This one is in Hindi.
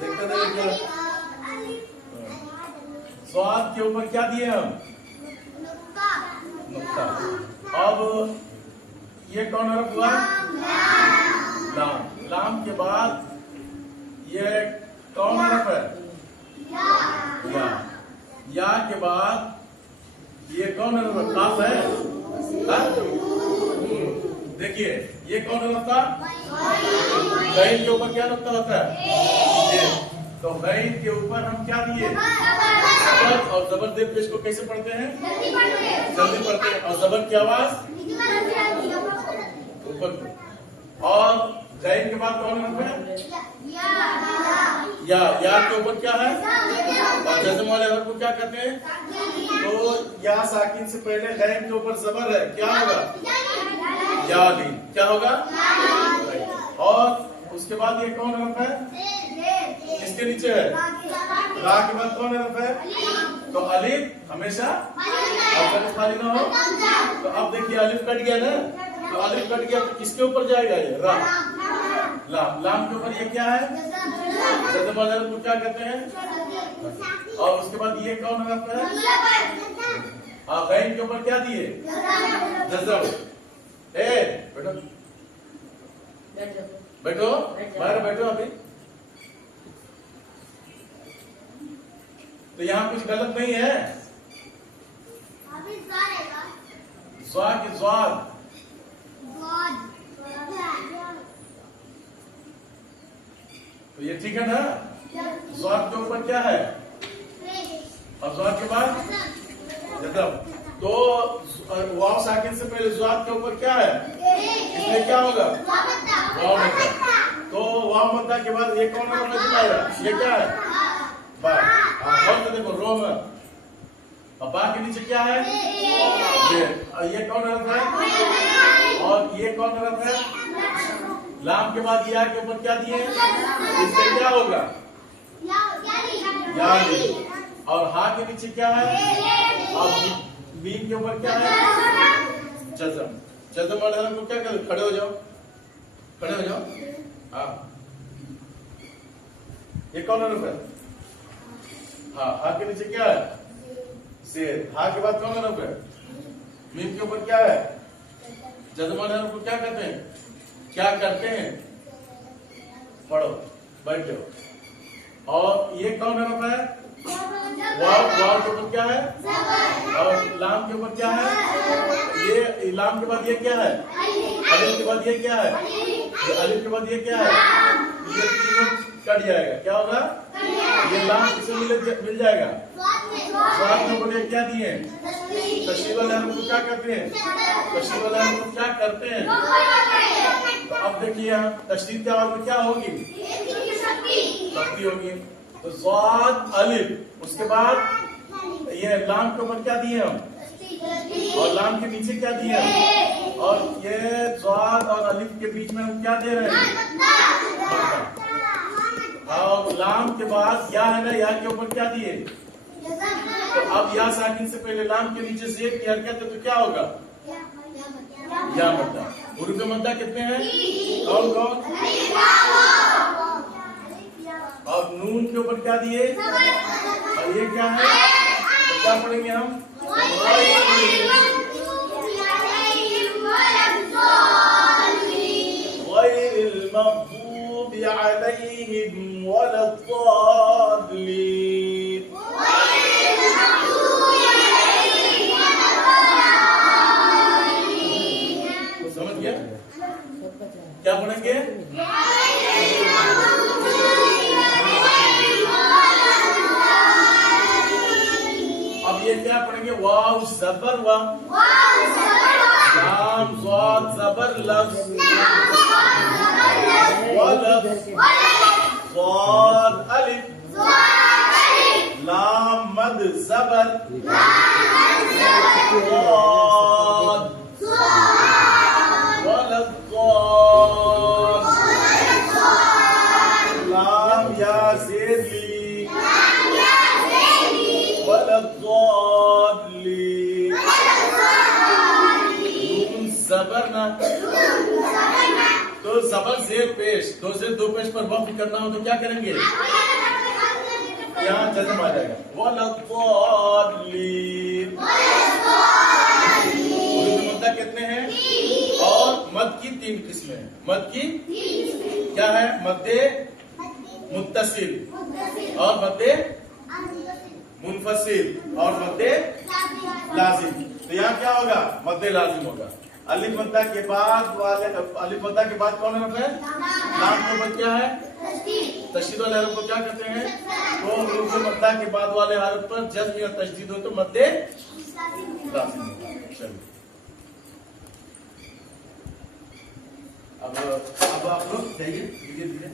देखते देखिए स्वाद के ऊपर क्या दिए हम? नुक्ता। अब ये कौन हरफ हुआ? लाम। लाम के बाद ये कौन हरफ है? या। या के बाद ये कौन हरफ है? काफ है। देखिए ये कौन हरफ था? गैन के ऊपर क्या नुक्ता होता है? तो गैन के ऊपर हम क्या दिए? जबर। और जबर देव पेश को कैसे पढ़ते हैं? जल्दी पढ़ते हैं। और जबर की आवाज ऊपर। और गैन के बाद कौन हरफ है? या के ऊपर क्या है? और जज्म वाले हरफ को क्या कहते हैं? तो या साकिन से पहले गैन के ऊपर जबर है, क्या होगा? यालीन। क्या होगा? और उसके बाद ये कौन हरफ है? इसके नीचे है रा के बाद कौन हरफ है? तो अलिफ हमेशा अगर खाली ना हो। तो अब देखिए अलिफ कट गया ना, तो अलिफ कट गया तो किसके ऊपर जाएगा? ये रा। लाम। लाम के ऊपर ये क्या है? जज़म वाले हरफ को क्या कहते हैं? और उसके बाद ये कौन हरफ है? गैन के ऊपर क्या दिए? जज़म। बैठो बैठो बाहर बैठो अभी। तो यहाँ कुछ गलत नहीं है। स्वाद की स्वाद। तो ये ठीक है ना? स्वाद के ऊपर क्या है? और स्वाद के बाद जज़म। तो वाव साकिन से पहले स्वाद के ऊपर क्या है? इसमें क्या होगा? वाव मद्दा। तो वाव मद्दा के बाद ये कौन हरफ है? ये क्या है? बा। और तो देखो रो में और बा के नीचे क्या है? ये कौन हरफ है? और ये कौन हरफ है? लाम के बाद या के ऊपर क्या दिए? इससे क्या होगा? याली। और हा के नीचे क्या है? और मीम के ऊपर क्या है? जज़म। जज़म वाले हरफ को क्या कहते? खड़े हो जाओ, खड़े हो जाओ। हाँ ये कौन हरफ है? हाँ। हा के नीचे क्या है? शेर। हा के बाद कौन हरफ है? मीम के ऊपर क्या है? जज़म वाले हरफ को क्या कहते हैं? क्या करते हैं? पढ़ो, बैठ जाओ। और ये कौन हरफ है? वाव। वाव के ऊपर क्या है? और लाम के ऊपर क्या है? ये लाम के बाद ये क्या है? अलिफ के बाद ये क्या है? अलिफ के बाद ये क्या है? ये तीनों कट जाएगा। क्या होगा? ये लाम किसे मिल जाएगा? स्वाद के ऊपर ये क्या दिए? तशरीह वाले हरफ को क्या कहते हैं? तशरीह वाले हरफ को क्या करते हैं? तो अब देखिए तशरीह की आवाज में क्या होगी? शक्ति होगी। तो स्वाद अलिफ। उसके बाद ये लाम के ऊपर क्या दिए हम? और लाम के नीचे क्या दिए हम? और ये स्वाद और अलिफ के बीच में हम क्या दे रहे हैं? और लाम के बाद या है ना, या के ऊपर क्या दिए? तो अब या साकिन से पहले लाम के नीचे जेड की हरकत है तो क्या होगा? या मद्दा। हुरूफ मद्दा कितने हैं? कौन कौन? और नून के ऊपर क्या दिए? और ये क्या है? तो क्या पढ़ेंगे हम? गैरिल मग़दूबि अलैहिम वलद्दाल्लीन। समझ गया? क्या पढ़ेंगे? अब ये क्या पढ़ेंगे? वाव ज़बर वा, लाम ज़ाद ज़बर लफ़, वलफ़, ज़ाद अलिफ, लाम मद ज़बर, ज़ाद, वलफ़ ज़ाद, लाम या ज़ेली, ज़बरना तो जबर जेर पेश, दो जेर दो पेश पर वक्फ करना हो तो क्या करेंगे? यहाँ जज्म आ जाएगा। वलद्दाल्लीन। उर्दू में मद्दा कितने हैं? और मद की 3 किस्में हैं। मद की क्या है? मद्दे मुत्तसिल और मद्दे मुनफसिल और मद्दे लाजिम। तो यहाँ क्या होगा? मद्दे लाजिम होगा। अलिफ मद्दा के बाद वाले, अलिफ मद्दा के बाद कौन हरफ है? लाम के बाद क्या है? तशदीद वाले हरफ को क्या कहते हैं? तो अलिफ मद्दा के बाद वाले हरफ पर जज्म या तशदीद हो तो मद्दे लाजिम होगा। चलिए अब आप लोग जाइए धीरे धीरे।